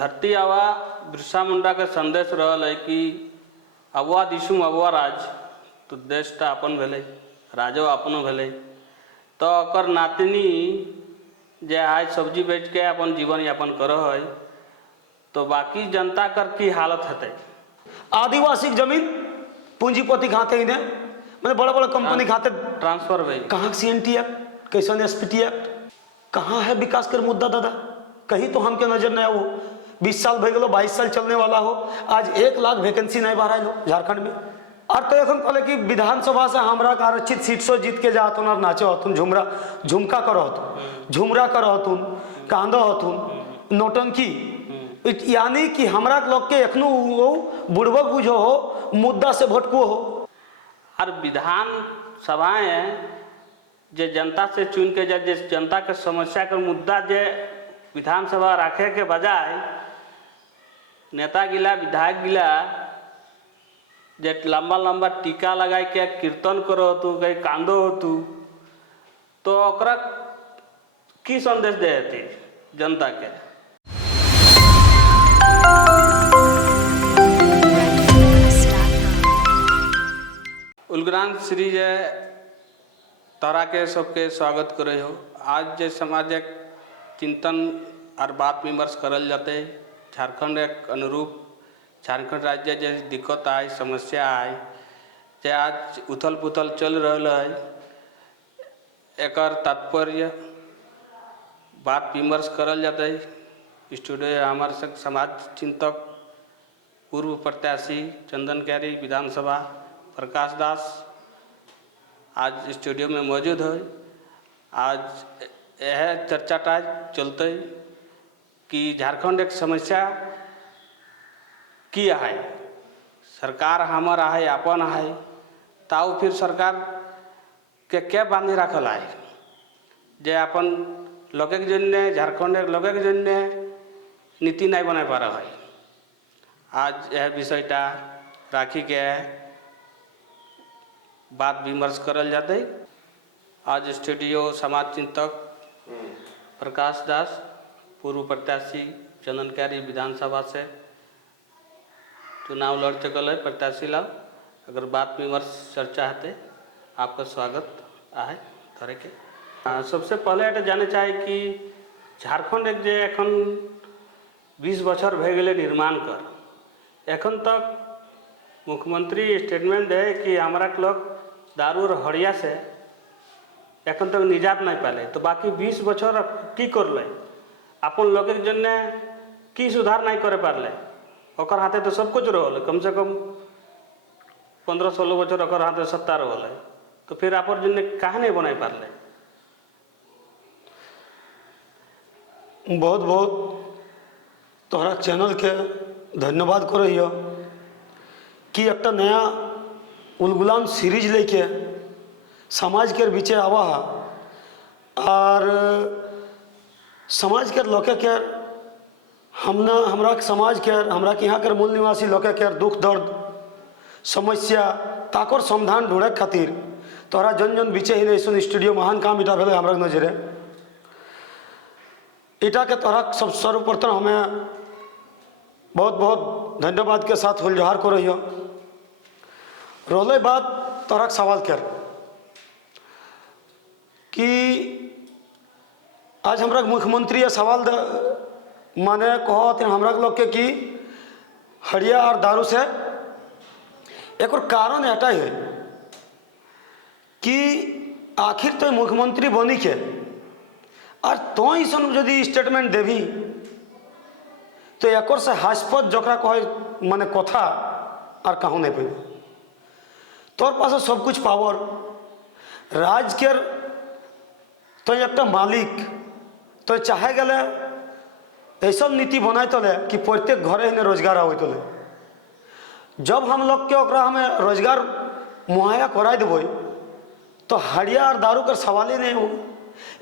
धरती आवा बिरसा मुंडा के संदेश रहल है कि अबुआ दिशु अबुआ राज तो देश तो अपन भेले, राजो अपनो भेले, तो ओकर नातनी जे आज सब्जी बेच के अपन जीवन यापन करो है, तो बाकी जनता कर की हालत है। आदिवासी जमीन पूंजीपति खाते ही ने मतलब बड़े बड़े कंपनी खाते ट्रांसफर भाई कहाँ CNT एक्ट, कैसन SPT एक्ट, कहाँ है विकास कर मुद्दा दादा? कहीं तो हमके नजर नहीं आओ। 20 साल भे गलो, 22 साल चलने वाला हो, आज 1 लाख वैकेंसी नहीं बाहर लो झारखंड में। और तो एखन कहले कि विधानसभा से हमरा का आरक्षित सीट से जीत के जातुन और नाचे हतुन, झुमका करो हतुन, झुमरा करो हतुन, कांदो हतुन, नोटंकी, यानी कि हमरा लोग के एखनो बुड़बक बुझो हो, मुद्दा से भटको हो। और विधान सभाएं जे जनता से चुन के जे जनता के समस्या के मुद्दा जे विधानसभा रखे के बजाय नेता गिला विधायक गिला जे लंबा लंबा टीका लगा के कीर्तन करो तू कहीं कांदो हो तू, तो ओकरा की संदेश दे थी जनता के? उलग्रान श्री जे तारा के सबके स्वागत करे हो। आज जे सामाजिक चिंतन और बात विमर्श करल जाते झारखंड एक अनुरूप झारखंड राज्य जे दिक्कत आई समस्या आई जे आज उथल पुथल चल रहा है, एकर तात्पर्य बात विमर्श करल जाते। स्टूडियो हमारे संग समाज चिंतक पूर्व प्रत्याशी चंदन कैरी विधानसभा प्रकाश दास आज स्टूडियो में मौजूद है। आज यह चर्चा चलते कि झारखंड एक समस्या की है, सरकार हमारा है अपन है, ताऊ फिर सरकार के क्या बांधे रखल है जे अपन लोग के जन्य झारखंड लोग के जन्य नीति नहीं बना पा रहा है। आज यह विषयटा राखी के बात विमर्श करल जाते। आज स्टूडियो समाज चिंतक प्रकाश दास पूर्व प्रत्याशी चंदन कैरी विधानसभा से चुनाव लड़ चुकल है प्रत्याशी लाल। अगर बात विमर्श चर्चा है आपका स्वागत है करे के। सबसे पहले ये जाने चाहे कि झारखंड एक जे एखन 20 बछर भे गए निर्माण कर, एखन तक मुख्यमंत्री स्टेटमेंट दे कि हमारा लोग दारू और हड़िया से एखन तक निजात नहीं पाले, तो बाकी 20 बछर की कर ले अपन लोग के जन्य की सुधार नहीं करे पारले। ओकर हाथे तो सब कुछ रहल, कम से कम 15-16 बछर ओकर हाथे सत्ता रहल है, तो फिर अपन जन्य काहे नहीं बनाई पारले? बहुत बहुत तोहरा चैनल के धन्यवाद करो कि एक नया उलगुलान सीरीज लेके समाज के बीचे आवा और समाज के लोग के हमरा समाज के हमरा के यहाँ के मूल निवासी लोग के दुख दर्द समस्या ताकर समाधान ढूंढे खातिर तोहरा जन जन बीचे ही नहीं स्टूडियो महान काम इटा भेले हमरा नजरे। इटा के तोहरा सब सर्वप्रथम हमें बहुत बहुत धन्यवाद के साथ हुलझार करो। रोले बात तोहरा सवाल कर कि आज हमरा मुख्यमंत्री सवाल माने कहते हमरा लोग के कि हड़िया और दारू से एक और कारण एटा है कि आखिर तो मुख्यमंत्री बनी के और तो सन यदि स्टेटमेंट देवी तो एक से हास्पद जकरा कहे माने कथा और कहूँ नहीं पे तोर पास सब कुछ पावर राज के तो एक मालिक तो चाहे गले ऐसा नीति बनाए तले कि प्रत्येक घरे ही रोजगार आवे तले। जब हम लोग के ओकरा हमें रोजगार मुहैया करा देवे तो हड़िया और दारू का सवाल ही नहीं हो।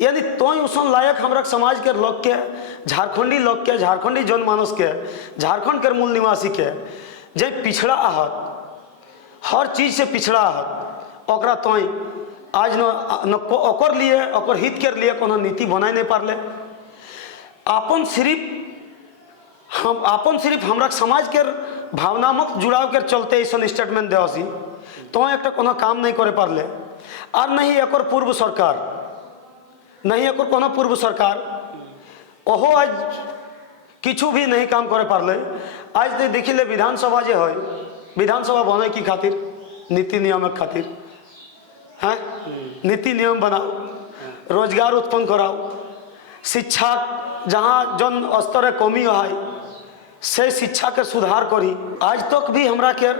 यानी तो उसन लायक हमरा समाज के लोग के झारखंडी लोग के झारखंडी जनमानस के झारखंड के मूल निवासी के जे पिछड़ा आहत हर चीज से पिछड़ा आहत ओकरा तो आज न ओकर लिए ओकर हित के लिए कोनो नीति बनाए नहीं पारले। अपन सिर्फ हम अपन सिर्फ हमरा समाज के भावनात्मक जुड़ाव के चलते ऐसा स्टेटमेंट देवसी तो एक कोनो काम नहीं करे पारले और नहीं एक पूर्व सरकार नहीं एक कोनो पूर्व सरकार ओहो आज किछु भी नहीं काम करे पारले। आज तो देखिले विधानसभा जे है विधानसभा बने की खातिर नीति नियम खातिर हैं नीति नियम बनाओ रोजगार उत्पन्न कराओ शिक्षा जहाँ जन स्तर कमी है से शिक्षा के सुधार करी। आज तक भी हमरा के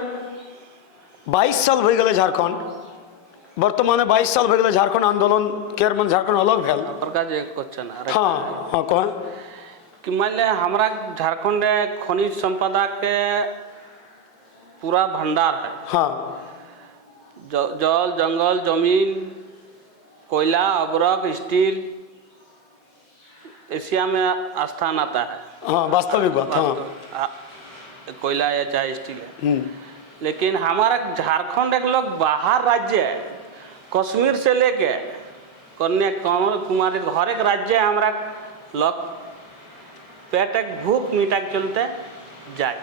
22 साल हो गए झारखंड वर्तमान 22 साल हो गए झारखंड आंदोलन के मन झारखंड अलग भेल। प्रकाश एक क्वेश्चन हाँ हाँ कौन कि मान लिया हमारा झारखंड खनिज संपदा के पूरा भंडार है। हाँ जल जंगल जमीन कोयला अब्रक स्टील एशिया में स्थान आता है। हाँ वास्तविक बात। हाँ कोयला या चाहे स्टील है लेकिन हमारा झारखंड एक लोग बाहर राज्य है कश्मीर से लेके कन्याकुमारी हर एक राज्य हमारा लोग पेट एक भूख मीटा के चलते जाए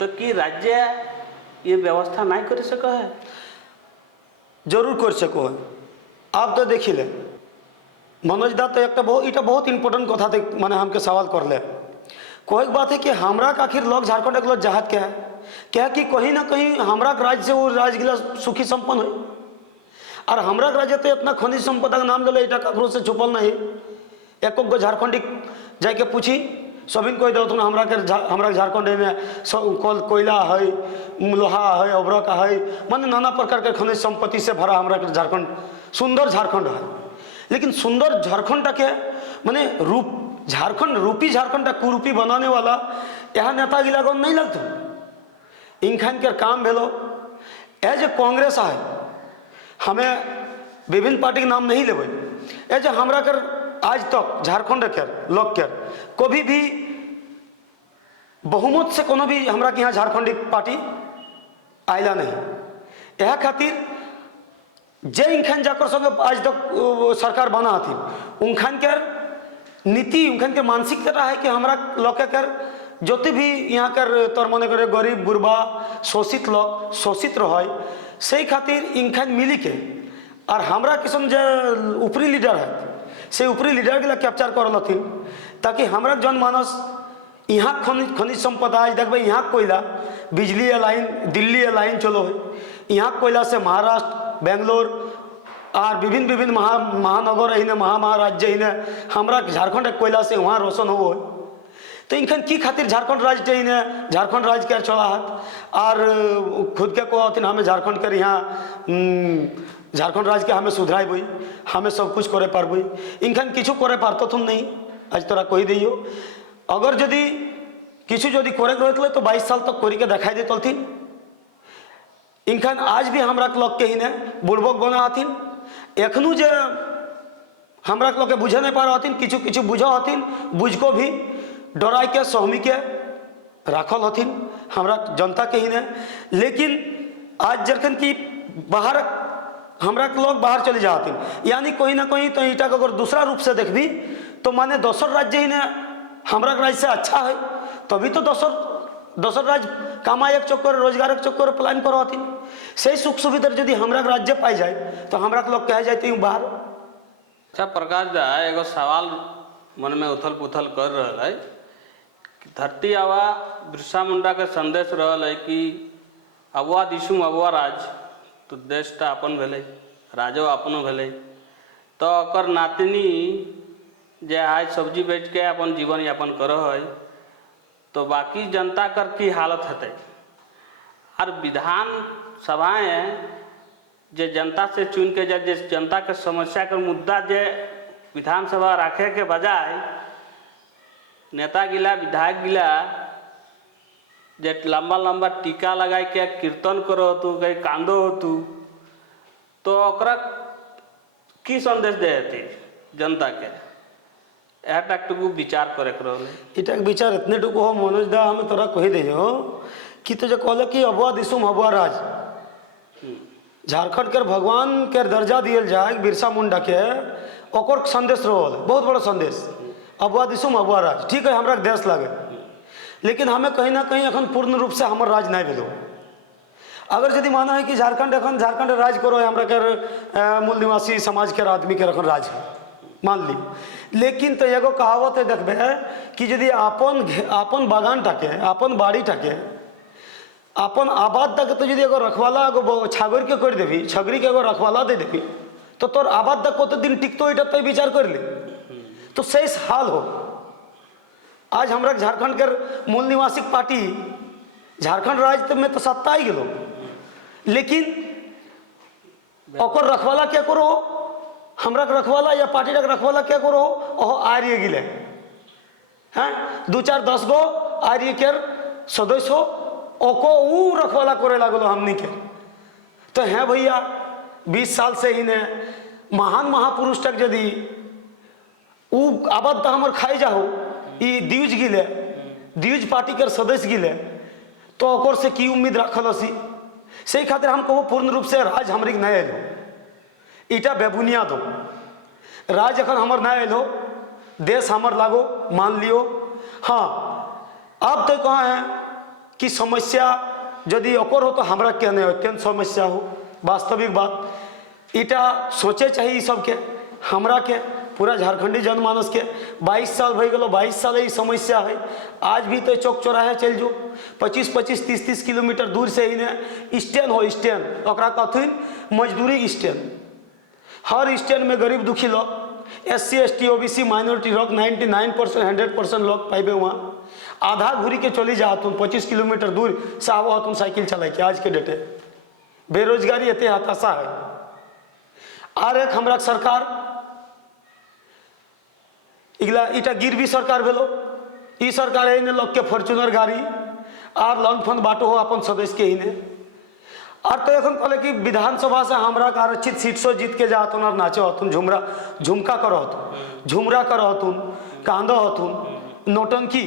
तो कि राज्य ये व्यवस्था नहीं कर सको है। जरूर कर सको है। आप तो देखी ले मनोज दा तो एक बहुत इंपोर्टेंट कथा थे मैंने हमके सवाल कर ले कोई बात है कि हमरा का आखिर लोग झारखंड एक लोग जहाज क्या कि कहीं ना कहीं हमरा राज्य से वो राज्य गिला सुखी संपन्न हो और हमरा राज्य तो इतना खनिज संपदा का नाम ले ककरो से छुपल नहीं एक गो झारखंडी जाके पूछी सभी कोई दो हमरा झारखंड में सब कोयला है लोहा है अब्रक है माने नाना प्रकार के खनिज संपत्ति से भरा हमरा झारखंड सुंदर झारखंड है। लेकिन सुंदर झारखंड के माने रूप झारखंड रूपी झारखंड कुरूपी बनाने वाला यहाँ नेता गिला गौन नहीं लगता इनखान के काम भेलो एज ए कांग्रेस है हमें विभिन्न पार्टी के नाम नहीं लेवे एज ए हमरा कर आज तक झारखंड के लोग के कभी भी बहुमत से कोनो भी हमरा के यहाँ झारखंडी पार्टी आयला नहीं यह खातिर जे इनखान जाकर सब आज तक सरकार बना थी उनखान के नीति उनखान के मानसिकता है कि हमारा लोग कर जोते भी यहाँ कर तोर मन करे गरीब गुरबा शोषित लोग शोषित रहे से खातिर इनखान मिली के और हमरा किस्म जे ऊपरी लीडर है से ऊपरी लीडर के कैप्चर कर लथिन ताकि हमरा जनमानस यहाँ खनिज संपदा आज देखबे यहाँ कोयला बिजली लाइन दिल्ली लाइन चलो है यहाँ कोयला से महाराष्ट्र बेंगलोर और विभिन्न महानगर है महाराज्य है हमरा झारखंड कोयला से वहाँ रोशन हो तो इनखान की खातिर झारखंड राज्य है झारखंड राज्य के चला हाथ और खुद के कहते हमें झारखंड कर यहाँ झारखंड राज्य के हमें सुधराई हमें सब कुछ करे पारबई इनखान किछु करे पारत तुम नहीं आज तोरा कही दियो अगर जदि किछु जदि करे रहते तो 22 साल तक करी के दिखाई देती इनखान आज भी हमरा लोग के ही बुड़बक बना हथिन एखनू जे हमरा लोग के बुझे नहीं पा रहा हथिन किछु किछु बुझ हथिन बुझको भी डराई के सहमी के राखल हथिन हमरा जनता के ही लेकिन आज जखन की बाहर हमरा लोग बाहर चले जाते यानी कहीं ना कहीं तो ईटा अगर दूसरा रूप से देखबी तो माने दोसर राज्य ही ने हमरा राज्य से अच्छा है तभी तो दोसर राज्य कमाई एक चक्कर रोजगार एक चक्कर प्लान करती से सुख सुविधा यदि हमरा राज्य पाई जाए तो हमरा लोग कहे जाते बाहर। अच्छा प्रकाश दा एगो सवाल मन में उथल पुथल कर रहा है धरती आवा बिरसा मुंडा के संदेश रहा है कि अबुआ दिशुम अबुआ राज तो देश तो अपन भेले राजो अपनो भेले तो ओकर नातनी जे आज सब्जी बेच के अपन जीवन यापन कर है तो बाकी जनता कर की हालत हेतै और विधान सभाएं जे जनता से चुन के जे जनता के समस्या के मुद्दा जे विधानसभा रखे के बजाय नेता गिला विधायक गिला जे लंबा लंबा टीका लगा के कीर्तन करो तू कहीं कांदो तू तो ओकरा की संदेश दे जनता के टुकु विचार करे इटा विचार इतने टुकु हो मनोज दा हमें तोरा कही दे कि तो जो कहल कि अबुआ दिसुम अबुआ राज झारखंड के भगवान के दर्जा दियल जाए बिरसा मुंडा के ओकर संदेश रहा बहुत बड़ा संदेश अबुआ दिसुम अबुआ राज ठीक है हमरा देश लगे लेकिन हमें कहीं ना कहीं अखन पूर्ण रूप से हमर राज नहीं भेलो। अगर यदि माना है कि झारखंड अखन झारखंड राज करो हमरा के मूल निवासी समाज के आदमी के अखन राज है मान ली, लेकिन तो एगो कहावत है देखबे कि यदि अपन बागान टाके अपन बाड़ी टाके अपन आबाद तक तो यदि एगो रखवाला एगो छागर के कर देवी छगरी के एगो रखवाला दे देवी तो तोर आबाद तक कत दिन टिकतो इटा तो विचार कर ले। तो शेष हाल हो आज हमरा झारखंड के मूल निवासी पार्टी झारखंड राज्य में तो सत्ता ही गेलो, लेकिन ओकर रखवाला क्या करो हमरा के रखवाला या पार्टी के रखवाला क्या करो ओहो आर्य गिले हैं 2-4-10 गो आर्य के सदस्य हो ओको ऊ रखवाला करे लागलो हमनी के। तो हैं भैया 20 साल से ही ने महान महापुरुष तक यदि ऊ आबाद हमर खाई जाओ ई द्विज गिले द्विज पार्टी के सदस्य गिले तो ओकर से की उम्मीद रखल हसी। से खातिर हम कहो पूर्ण रूप से राज हमरी नहीं एलो इटा बेबुनियाद हो राज अखन हमर नहीं एलो देश हमर लागो मान लियो। हाँ अब तो कहाँ है कि समस्या यदि ओकर हो तो हमरा के नहीं अत्यंत समस्या हो वास्तविक बात इटा सोचे चाहिए ई सबके हमरा के पूरा झारखंडी जनमानस के 22 साल भई गलो 22 साल ही समस्या है। आज भी तो चौक चौराहे चल जो 25-25 30-30 किलोमीटर दूर से ही ने स्टैंड हो स्टैंड ओकरा कहथिन मजदूरी स्टैंड हर स्टैंड में गरीब दुखी लोग SC ST OBC माइनॉरिटी लोग 99% 100% लोग पाइबे वहाँ आधा घूरी के चली जातुन 25 किलोमीटर दूर से आवो हतुन साइकिल चला के आज के डेटे बेरोजगारी एते हताशा है। आर एक हमरा सरकार इगला इटा गिरवी सरकार भेलो ई सरकार है ने लोग के फॉर्च्यूनर गाड़ी आर लॉन्ग फंड बाटो हो अपन सदस्य के ही ने और तो एखन कहले कि विधानसभा से हमरा का आरक्षित सीट से जीत के जातुन और नाचो हतुन झुमका करो हतुन झुमरा करो हतुन कांदो हतुन नौटंकी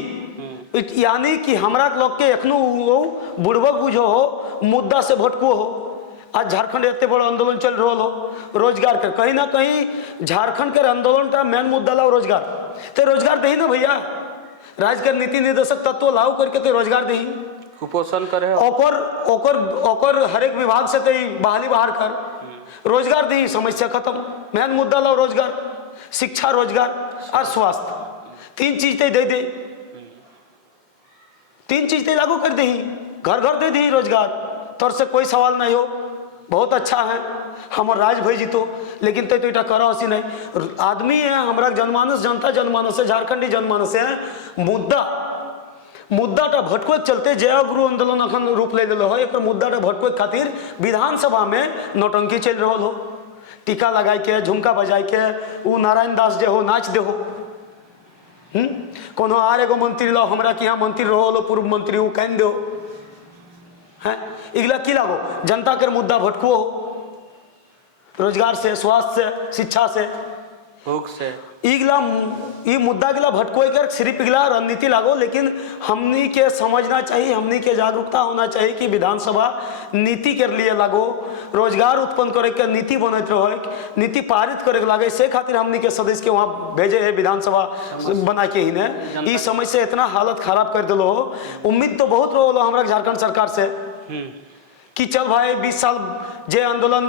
यानी कि हमरा लोग के एखनो बुड़बक बुझो हो मुद्दा से भटको हो। आज झारखंड इतने बड़ा आंदोलन चल रहा हो रोजगार के कहीं ना कहीं झारखंड के आंदोलन का मेन मुद्दा लाओ रोजगार तो रोजगार दही ना भैया राज्य के नीति निर्देशक तत्व लागू करके तो रोजगार दही कुपोषण करे ओकर ओकर ओकर हर एक विभाग से तो बहाली बाहर कर रोजगार दी समस्या खत्म मेन मुद्दा लाओ रोजगार शिक्षा रोजगार और स्वास्थ्य 3 चीज दे दे 3 चीज लागू कर दी घर घर दे दी रोजगार तोर से कोई सवाल नहीं हो बहुत अच्छा है हमार राज भई जीतो लेकिन तो इटा करो हसी नहीं आदमी है हमारा जनमानस जनता जनमानस है झारखंडी जनमानस है मुद्दा भटको चलते जय गुरु आंदोलन अखन रूप ले लो एक मुद्दा भटको खातिर विधानसभा में नौटंकी चल रहा हो टीका लगाई के झुमका बजाई के उ नारायण दास जे हो नाच दे हो कोनो आर एगो मंत्री लो हमरा के यहाँ मंत्री रहो पूर्व मंत्री उ कह दो है इगला की लागो जनता के मुद्दा भटको रोजगार से स्वास्थ्य से शिक्षा से भूख से इगला ये मुद्दा गिला भटको कर सिर्फ इगला रणनीति लागो लेकिन हमनी के समझना चाहिए हमनी के जागरूकता होना चाहिए कि विधानसभा नीति के लिए लागो रोजगार उत्पन्न करे के नीति बनत रहे नीति पारित करे के लागे से खातिर हमनी के सदस्य के वहाँ भेजे है विधानसभा बना के ही ने ई समय से इतना हालत खराब कर दिलो उम्मीद तो बहुत रहो हमारा झारखंड सरकार से कि चल भाई 20 साल जे आंदोलन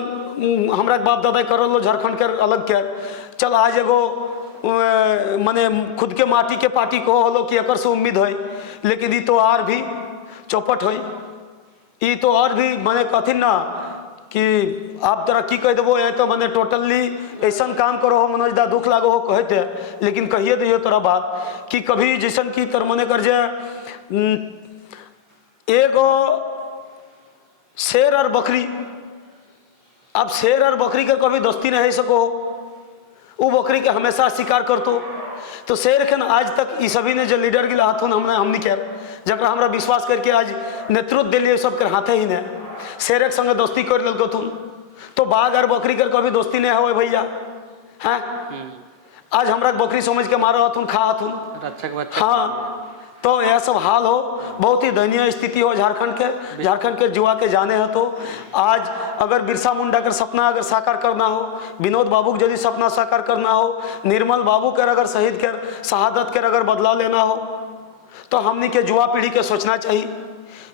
हमरा बाप दादा कर लो झारखंड के अलग के चल आज एगो माने खुद के माटी के पार्टी को हलो कि एक से उम्मीद है लेकिन ये तो और भी चौपट हो ये तो और भी माने कथिन ना कि आप तरह की कह देवो तो मैंने टोटली ऐसा काम करो हो मनोज दा दुख लागो हो कहते लेकिन कहिए दियो तोरा बात कि कभी जैसन की तर मने कर जे एगो शेर और बकरी अब शेर और बकरी के कभी दोस्ती नहीं सको वो बकरी के हमेशा शिकार करतो तो शेर के आज तक ये सभी ने जो लीडर गिला हाथों हमने क्या जरा हमरा विश्वास करके आज नेतृत्व दिलिए सबके हाथे ही ने शेर के संगे दोस्ती कर ललको तुम तो बाघ और बकरी के कभी दोस्ती नहीं हो भैया हैं आज हमरा बकरी समझ के मारो हथुन खा हथुन हाँ तो यह सब हाल हो बहुत ही दयनीय स्थिति हो झारखंड के जुआ के जाने हो तो आज अगर बिरसा मुंडा के सपना अगर साकार करना हो विनोद बाबू के यदि सपना साकार करना हो निर्मल बाबू के अगर शहीद के शहादत के अगर बदलाव लेना हो तो हमनी के युवा पीढ़ी के सोचना चाहिए,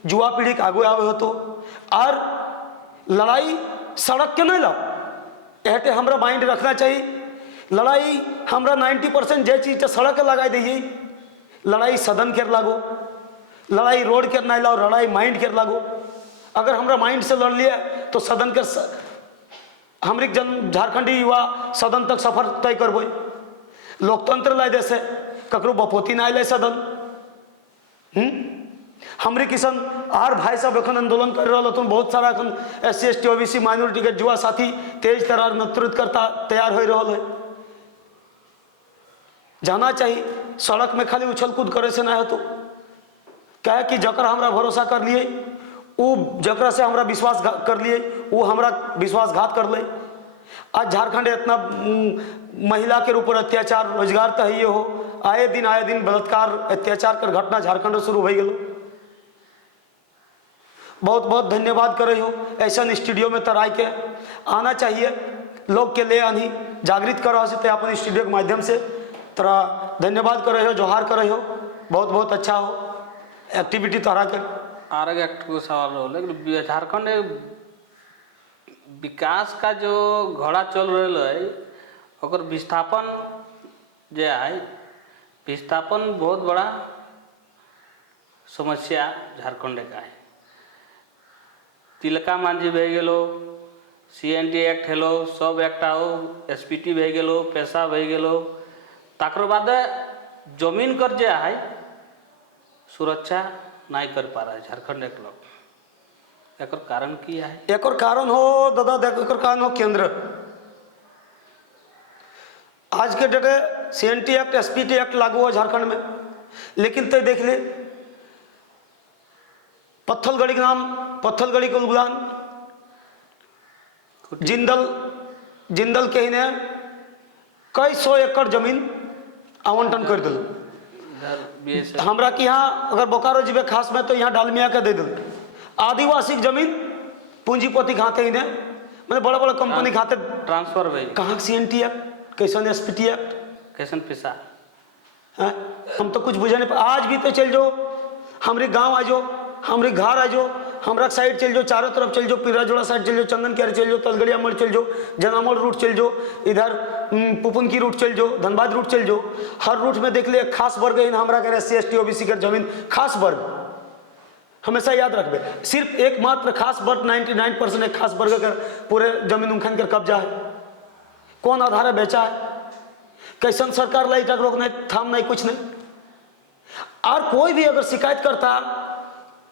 युवा पीढ़ी के आगे आवे हो तो। और लड़ाई सड़क के नहीं लाओ, एहते हमरा माइंड रखना चाहिए। लड़ाई हमरा 90% जे चीज सड़क के लगा दी, लड़ाई सदन के लागो, लड़ाई रोड के नहीं लाओ, लड़ाई माइंड के लागो। अगर हमरा माइंड से लड़ लिए तो सदन के हमरी जन झारखंडी युवा सदन तक सफर तय करबो। लोकतंत्र लाए देश ककरो बपोती ना आए सदन। हमरी किसान आर भाई साहब एखन आंदोलन कर रहा हन, बहुत सारा एखन SC ST OBC माइनॉरिटी के युवा साथी तेज तरार नेतृत्व करता तैयार हो रहा है। जाना चाहिए, सड़क में खाली उछल कूद करे से ना हो तो क्या कि जकरा हमरा भरोसा कर लिए, वो जकरा से हमरा विश्वास कर लिए, वो हमरा विश्वासघात कर ले। आज झारखंड इतना महिला के ऊपर अत्याचार, रोजगार तो है हो, आए दिन बलात्कार अत्याचार कर घटना झारखंड में शुरू हो गए। बहुत बहुत धन्यवाद करे हो, ऐसा स्टूडियो में तराई के आना चाहिए, लोग के ले आनी जागृत करो से अपन स्टूडियो के माध्यम से तरा धन्यवाद करे हो, जोहार करे हो। बहुत बहुत अच्छा हो एक्टिविटी तोहरा के। आर एक सवाल हो, लेकिन झारखंड विकास का जो घोड़ा चल रहा है, और विस्थापन जो है, विस्थापन बहुत बड़ा समस्या झारखंड का है। तिलका मांझी भे गेलो, CNT एक्ट हेलो, सब एक्ट आओ, SPT भे गेलो, पैसा भे गेलो, ताकर बाद जमीन कर जे है सुरक्षा नहीं कर पा रहा है झारखंड एक लोग। एक कारण की है? एक कारण हो दादा, देख एक कारण हो केंद्र। आज के डेटे CNT एक्ट SPT एक्ट लागू हो झारखंड में, लेकिन तो देख ले पत्थलगड़ी के नाम, पत्थलगड़ी के उलगुलान जिंदल के ही ने कई 100 एकड़ जमीन आवंटन कर दिल। हमरा के यहाँ अगर बोकारो जीवे खास में तो यहाँ डालमिया के दे दिल। आदिवासी जमीन पूंजीपति खाते ही ने, मतलब बड़ा बड़ा कंपनी खाते ट्रांसफर भाई। कहाँ CNT एक्ट, कैसन SPT एक्ट, कैसन पैसा है? हम तो कुछ बुझे नहीं। आज भी तो चल जाओ हमारे गांव आ जाओ, हमारे घर आ जाओ, हमरा साइड चल जाओ, चारों तरफ चल जाओ, पिराजोड़ा साइड चल जाओ, चंदन क्यारी चल जाओ, तलगड़िया मल चल जाओ, जनामोड़ रूट चल जाओ, इधर पुपुन की रूट चल जाओ, धनबाद रूट चल जाओ, हर रूट में देख लिया खास वर्ग है हमरा के SC ST OBC के जमीन खास वर्ग। हमेशा याद रखबे, सिर्फ एकमात्र खास वर्ग 99% एक खास वर्ग के पूरे जमीन उनखन के कब्जा है। कौन आधार बेचा है? कैसन सरकार लाई तक रोक नहीं, थाम नहीं, कुछ नहीं। और कोई भी अगर शिकायत करता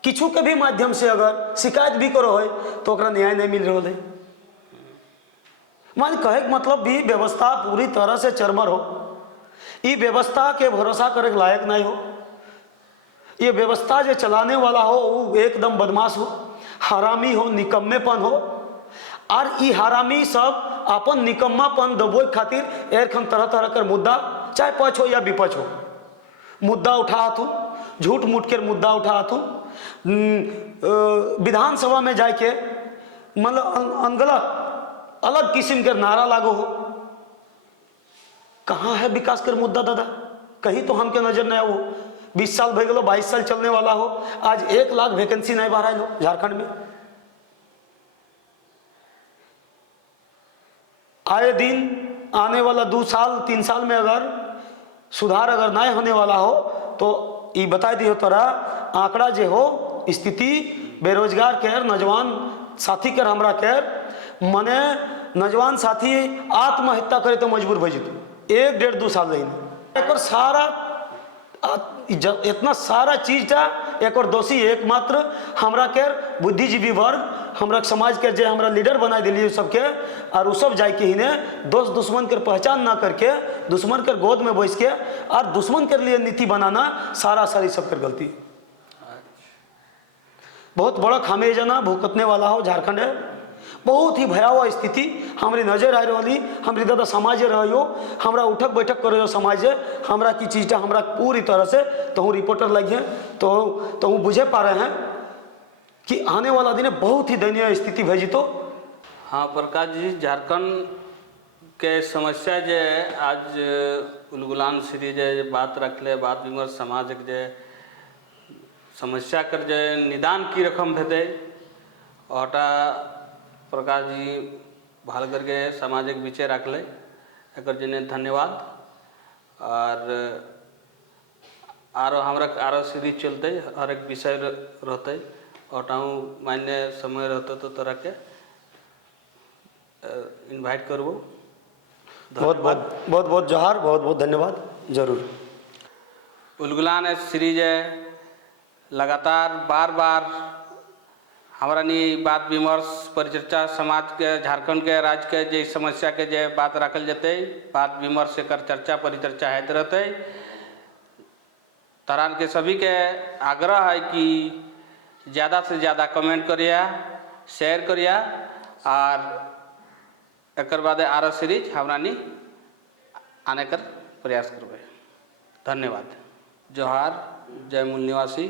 किछु के भी माध्यम से अगर शिकायत भी करो है तो ओकरा न्याय नहीं मिल रहा है। मान कहे के मतलब भी व्यवस्था पूरी तरह से चरमर हो, ये व्यवस्था के भरोसा करे के लायक नहीं हो। ये व्यवस्था जो चलाने वाला हो वो एकदम बदमाश हो, हरामी हो, निकम्मेपन हो। और ये हरामी सब अपन निकम्मापन दबोए खातिर एरखन तरह तरह कर मुद्दा, चाहे पक्ष हो या विपक्ष हो, मुद्दा उठा हूँ, झूठ मूठ के मुद्दा उठा हूँ। विधानसभा में जाके मतलब अनगलत अलग किस्म के नारा लागू हो। कहाँ है विकास के मुद्दा दादा? कहीं तो हमके नजर नहीं आओ। 20 साल भे गलो, 22 साल चलने वाला हो, आज 1 लाख वैकेंसी नहीं बाहर लो झारखंड में। आए दिन आने वाला 2 साल 3 साल में अगर सुधार अगर नहीं होने वाला हो तो ये बता दियो तोरा आंकड़ा जे हो स्थिति बेरोजगार के नौजवान साथी के हमरा के मने नौजवान साथी आत्महत्या करे तो मजबूर भे जेतु 1-1.5-2 साल रही। एक सारा इतना सारा चीज था, एक और दोषी एकमात्र हमरा के बुद्धिजीवी वर्ग, हमरा समाज के जे हमरा लीडर बना दिली सबके, और उ सब जाके ही ने दोस्त दुश्मन के पहचान ना करके दुश्मन के गोद में बैस के और दुश्मन के लिए नीति बनाना सारा सारी सब कर गलती। बहुत बड़ा खामियाजा भुगतने वाला हो झारखंड है। बहुत ही भयावह स्थिति हमारी नजर आ रही, हमारी दादा समाज रही हो, हमरा उठक बैठक करे समाज हमरा की चीज़ हमरा पूरी तरह से तो रिपोर्टर लगे हैं तो बुझे पा रहे हैं कि आने वाला दिन बहुत ही दयनीय स्थिति भेजी। तो हाँ प्रकाश जी, झारखंड के समस्या जे आज उलगुलान सीरीज बात रखले, बात विमर्श समाज के जे समस्या कर जे निदान की रकम भेटे ओटा प्रकाश जी भाल करके सामाजिक बीचे रखले एक जने धन्यवाद। और आरो हमरा आरो सीरीज चलते हर एक विषय रहते ओटाऊ मान्य समय रहते तो तोरा के इनवाइट करबो। बहुत बहुत बहुत बहुत जोहार, बहुत बहुत धन्यवाद। जरूर उलगुलान सीरीज है लगातार बार बार हमारा नी बात विमर्श परिचर्चा समाज के झारखंड के राज्य के जे समस्या के जे बात रखल जते बात विमर्श कर चर्चा परिचर्चा होते रहते। तरान के सभी के आग्रह है कि ज़्यादा से ज़्यादा कमेंट करिए, शेयर करिए और एक बाद आरो सीरीज हमरा नी आने कर प्रयास करबे। धन्यवाद। जोहार, जय मूल निवासी।